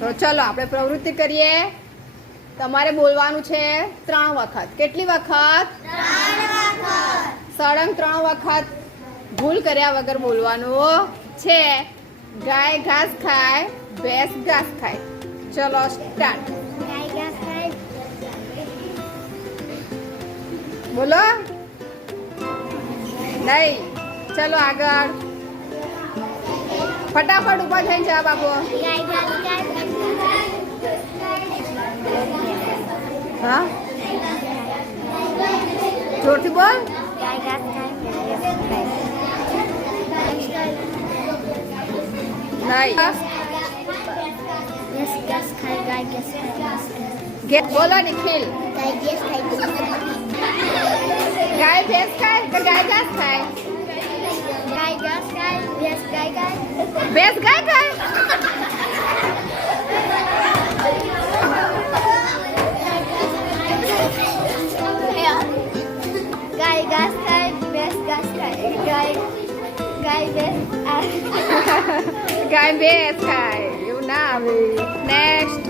તો ચલો આપણે પ્રવૃત્તિ કરીએ. તમારે બોલવાનું છે 3 વખત. કેટલી વખત? 3 વખત. સળંગ 3 વખત ભૂલ કર્યા વગર બોલવાનું છે. ગાય ઘાસ ખાય, ભેંસ ઘાસ ખાય. ચલો સ્ટાર્ટ. ગાય ઘાસ ખાય. બોલો નહીં. ચલો આગળ. ફટાફટ ઉભા થઈને જવાબ આપો. ગાય ઘાસ ખાય. હા, જોરથી બોલ. ગાય ઘાસ ખાય. નહીં. ભેંસ ઘાસ ખાય. ગાય ઘાસ ખાય. બોલો નિખિલ. ગાય ઘાસ ખાય. ગાય ભેંસ ખાય કે ગાય ઘાસ ખાય? ગાય ઘાસ ખાય. ભેંસ ગાય ખાય. ભેંસ ગાય ખાય. ગાય ઘાસ ખાય. ભેંસ ઘાસ ખાય. ગાય ભેંસ ગાય ભેંસ ખાય એવું ના આવે. નેક્સ્ટ.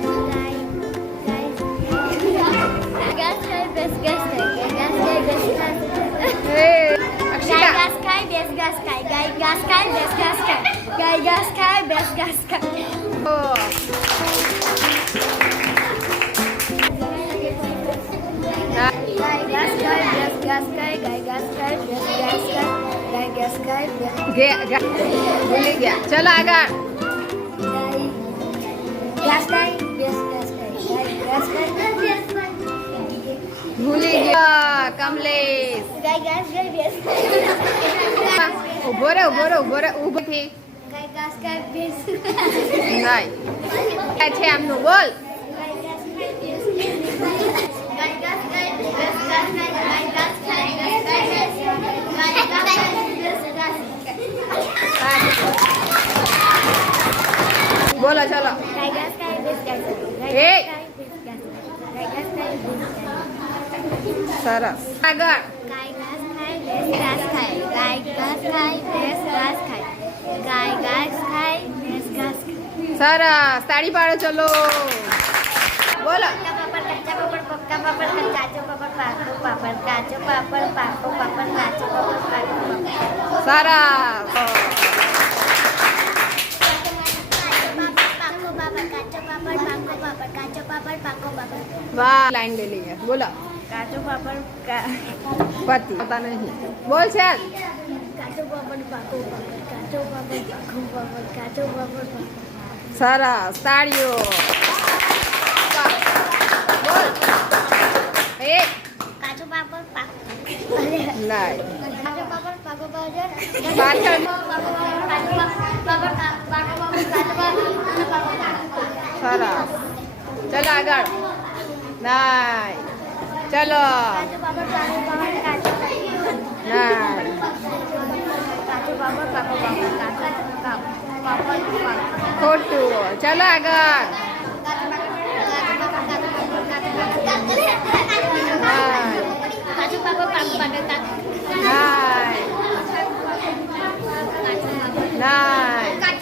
ઘાસ ખાય. ભેંસ ઘાસ ખાય. ઘાસ ખાય. ભેંસ ઘાસ ખાય. એ ગાય અક્ષિતા. ઘાસ ખાય. ભેંસ ઘાસ ખાય. ગાય ઘાસ ખાય. ભેંસ ઘાસ ખાય. ગાય ઘાસ ખાય. ભેંસ ઘાસ ખાય. ઓ, ગાય ઘાસ ખાય. ભેંસ ઘાસ ખાય. ગાય ઘાસ ખાય. ભેંસ ઘાસ ખાય. ગાય ઘાસ ખાય. ભૂલી ગયા. ચલો આગળ. ઘાસ ખાય. ભેંસ ઘાસ ખાય. ગાય ઘાસ ખાય. ભૂલી ગયા કમલેશ. ગાય ઘાસ ખાય. ભેંસ ઉભો રે ઊભી થી. ગાય ઘાસ ખાય. ભેંસ નહીં છે આમનું બોલ. ગાય ઘાસ ખાય. ભેંસ ગાય ઘાસ ખાય. ભેંસ ઘાસ ખાય. ગાય ઘાસ ખાય. ભેંસ ઘાસ ખાય. ગાય ઘાસ ખાય. ભેંસ ઘાસ ખાય. બોલો ચલો. ગાય ઘાસ ખાય. ભેંસ ઘાસ ખાય. એ. ગાય ઘાસ ખાય. ભેંસ ઘાસ ખાય. સરસ. આગળ. ગાય ઘાસ ખાય. ભેંસ ઘાસ ખાય. ગાય ઘાસ ખાય. ભેંસ ઘાસ ખાય. ગાય ઘાસ ખાય. ભેંસ ઘાસ ખાય. સરસ. તાળી પાડો ચલો. બોલો. કચ્ચા પાપડ, પક્કા પાપડ, કાચો પાપડ, પાકો પાપડ, કાચો પાપડ, પાકો પાપડ, કાચો પાપડ, પાકો પાપડ. સરસ. પાકો પાપડ, કાચો પાપડ, પાકો પાપડ, કાચો પાપડ, પાકો પાપડ. વાહ, લાઈન ले लीजिए. बोलो. કાચો પાપડ, पति पता नहीं. बोल चल. કાચો પાપડ, પાકો પાપડ, કાચો પાપડ, પાકો પાપડ, કાચો પાપડ, પાકો. સરસ. તાળીઓ. બોલ. એ કાચો પાપડ, પાકો. નહીં. કાચો પાપડ, પાકો પાપડ. પાછળ. પાકો પાપડ, કાચો પાપડ, પાકો પાપડ, કાચો પાપડ. સરસ. ચલો આગળ. નહીં. ચલો. કાચો પાપડ, પાકો પાપડ, કાચો નહીં. કાચો પાપડ, પાકો પાપડ, કાચો પાપડ, પાકો. ખોટું. ચલો આગળ. કાચો પાપડ, પાકો પાપડ, નહીં. કાચો પાપડ. નહીં. કાચો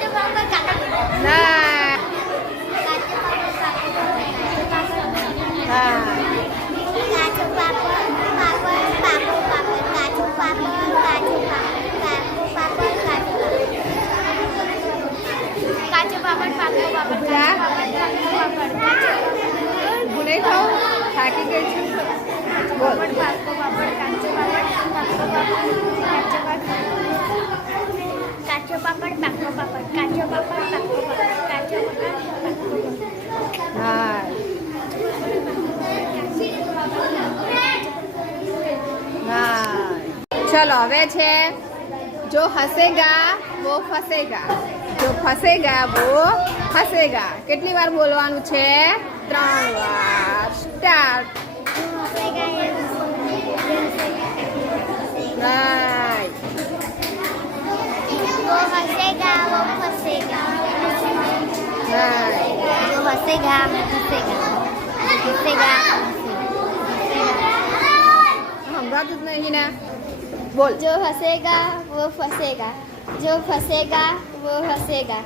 પાપડ, કાચો નહીં. કાચો પાપડ, પાપડ, પાકો પાપડ, કાચો પાપડ, કાચો પાપડ, પાકો પાપડ, કાચો પાપડ, પાકો પાપડ, કાચો ભૂલે થાવ. થાકી ગઈ છું. બોલ. પાપડ, પાકો પાપડ, કાચો પાપડ, પાકો પાપડ, કાચો પાપડ, પાકો પાપડ, કાચો પાપડ, પાકો પાપડ, કાચો પાપડ, નહીં. ચલો હવે છે જો હસેગા વો ફસેગા. જો ફસેગા વો હસેગા. કેટલી વાર બોલવાનું છે? 3 વાર. સ્ટાર્ટ. નહીં. वो हंसेगा वो फंसेगा નહીં. वो हंसेगा वो फंसेगा हंसेगा સંભળાતું જ નહીં ને. બોલ जो हंसेगा वो फंसेगा जो फंसेगा वो हंसेगा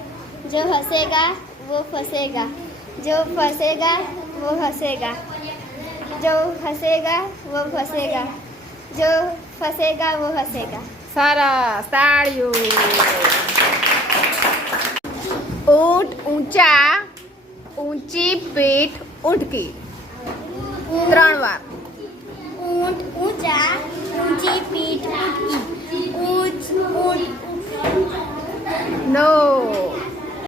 जो हंसेगा वो फंसेगा जो फंसेगा वो हंसेगा जो हंसेगा वो फंसेगा जो फंसेगा वो हंसेगा સરસ તાળીઓ ઊંટ ઊંચા ઊંચી પીઠ ઊંટકી 3 વાર